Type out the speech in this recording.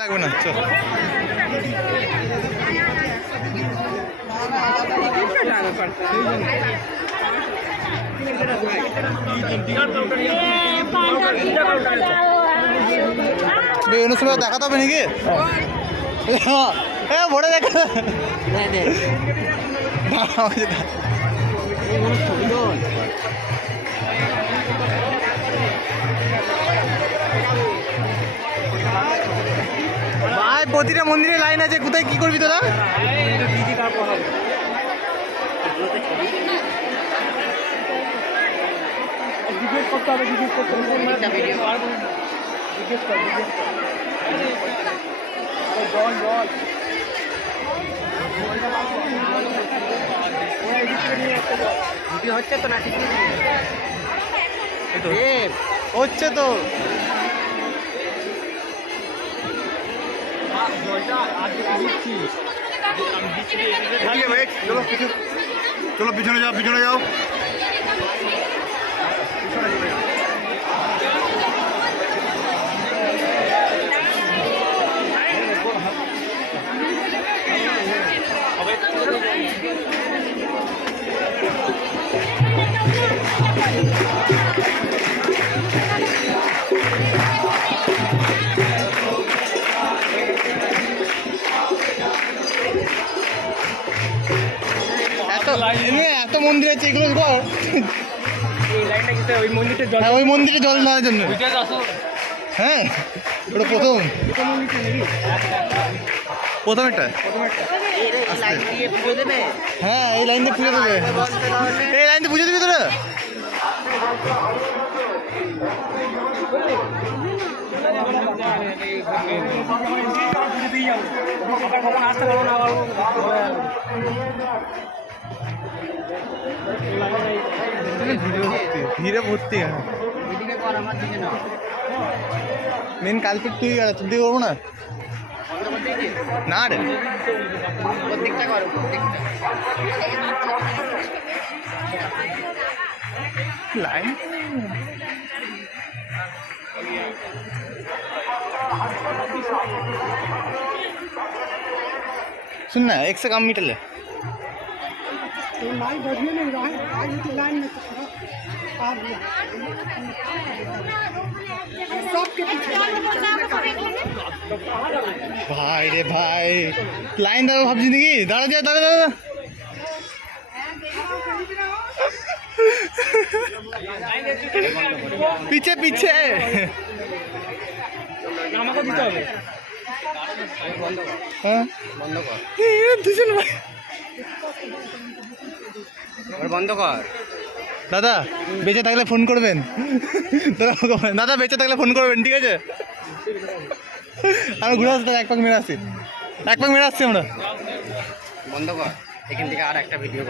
লাগবে না চল। সময় দেখাতে হবে নাকি? ভোরে দেখা ভাই, প্রতিটা মন্দিরে লাইন আছে, কোথায় কি করবি তোরা? হচ্ছে তো না, হচ্ছে তো চলো পিছনে যাও, পিছনে যাও। এত মন্দির আছে, এগুলো কর। ওই মন্দিরে জল নেওয়ার জন্য। হ্যাঁ, ওটা প্রথম একটা। হ্যাঁ, এই লাইন দিয়ে পুজো দেবে। এই লাইন দিয়ে পুজো দিবি তোরা? ভিড়ে ভর্তি। মেন কালপিট তুই আর তুই দিয়ে করবো না? না রে, লাইন सुन ना, एक से कम मीटर ले। भाई रे भाई, लाइन दादा भाव जिंदगी दादा जा दादा दादा पीछे पीछे বন্ধ কর দাদা, বেঁচে থাকলে ফোন করবেন। দাদা বেঁচে থাকলে ফোন করবেন, ঠিক আছে? আমরা ঘুরে আসতে এক পাক মেরে আসছি আমরা। বন্ধ কর, এখান থেকে আর একটা ভিডিও।